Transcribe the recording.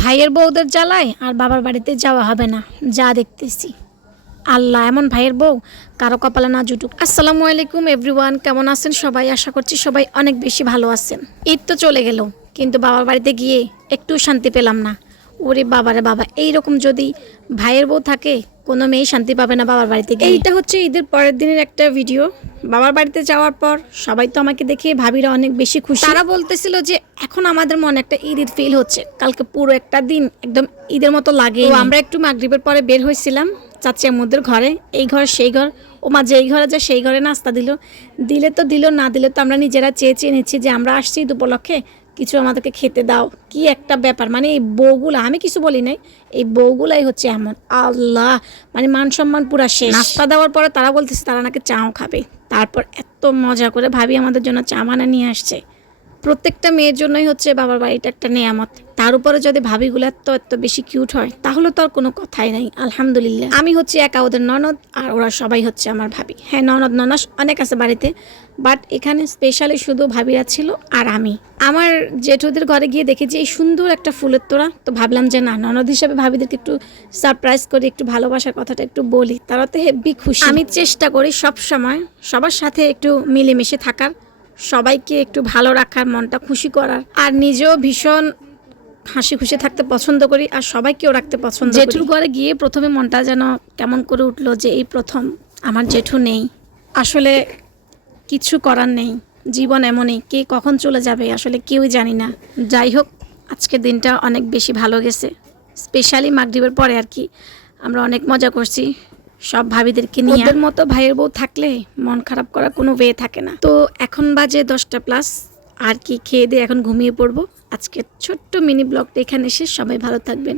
ভাইয়ের বউদের জ্বালায় আর বাবার বাড়িতে যাওয়া হবে না, যা দেখতেছি। আল্লাহ, এমন ভাইয়ের বউ কারো কপালে না জুটুক। আসসালামু আলাইকুম এভরিওয়ান, কেমন আছেন সবাই? আশা করছি সবাই অনেক বেশি ভালো আছেন। ঈদ তো চলে গেল, কিন্তু বাবার বাড়িতে গিয়ে একটু শান্তি পেলাম না। ওরে বাবারে বাবা, এইরকম যদি ভাইয়ের বউ থাকে কোনো মেয়ে শান্তি পাবে না বাবার বাড়িতে গিয়ে। এইটা হচ্ছে ঈদের পরের দিনের একটা ভিডিও। বাবার বাড়িতে যাওয়ার পর সবাই তো আমাকে দেখে ভাবিরা অনেক বেশি খুশি। তারা বলতেছিল যে এখন আমাদের মনে একটা ঈদের ফিল হচ্ছে, কালকে পুরো একটা দিন একদম ঈদের মতো লাগে। তো আমরা একটু মাগরিবের পরে বের হয়েছিলাম চাচি আম্মুদের ঘরে, এই ঘর সেই ঘর। ও মা যেই ঘরে যায় সেই ঘরে নাস্তা দিলে তো দিল, না দিলে তো আমরা নিজেরা চেয়ে নিচ্ছি যে আমরা আসছি ঈদ উপলক্ষে, কিছু আমাদেরকে খেতে দাও। কি একটা ব্যাপার, মানে এই বউগুলা, আমি কিছু বলি নাই, এই বউগুলাই হচ্ছে এমন। আল্লাহ, মানে মান সম্মান পুরা শেষ। নাস্তা দেওয়ার পরে তারা বলতেছে তারা নাকি চাও খাবে। তারপর এত মজা করে ভাবি আমাদের জন্য চা বানা নিয়ে আসছে। প্রত্যেকটা মেয়ের জন্যই হচ্ছে বাবার বাড়িটা একটা নেয়ামত। তার উপরে যদি ভাবিগুলো এত বেশি কিউট হয় তাহলে তো আর কোনো কথাই নাই। আলহামদুলিল্লাহ, আমি হচ্ছে একা ওদের ননদ, আর ওরা সবাই হচ্ছে আমার ভাবি। হ্যাঁ, ননদ ননাস অনেক আছে বাড়িতে, বাট এখানে স্পেশালি শুধু ভাবিরা ছিল আর আমি। আমার জেঠুদের ঘরে গিয়ে দেখেছি এই সুন্দর একটা ফুলের তোড়া, তো ভাবলাম যে না, ননদ হিসেবে ভাবিদেরকে একটু সারপ্রাইজ করি, একটু ভালোবাসার কথাটা একটু বলি, তারা তো হেব্বি খুশি। আমি চেষ্টা করি সব সময় সবার সাথে একটু মিলেমিশে থাকার, সবাইকে একটু ভালো রাখার, মনটা খুশি করার, আর নিজেও ভীষণ হাসি খুশি থাকতে পছন্দ করি, আর সবাইকেও রাখতে পছন্দ করি। জেঠুর ঘরে গিয়ে প্রথমে মনটা যেন কেমন করে উঠলো যে এই প্রথম আমার জেঠু নেই। আসলে কিছু করার নেই, জীবন এমনই, কে কখন চলে যাবে আসলে কেউই জানি না। যাই হোক, আজকের দিনটা অনেক বেশি ভালো গেছে, স্পেশালি মাগরিবের পরে আর কি। আমরা অনেক মজা করছি সব ভাবিদেরকে নিয়ে। ওদের মতো ভাইয়ের বউ থাকলে মন খারাপ করার কোনো ওয়ে থাকে না। তো এখন বাজে 10টা+, আর কি খেয়ে দিয়ে এখন ঘুমিয়ে পড়বো। আজকের ছোট্ট মিনি ব্লগটা এখানে শেষ। সবাই ভালো থাকবেন।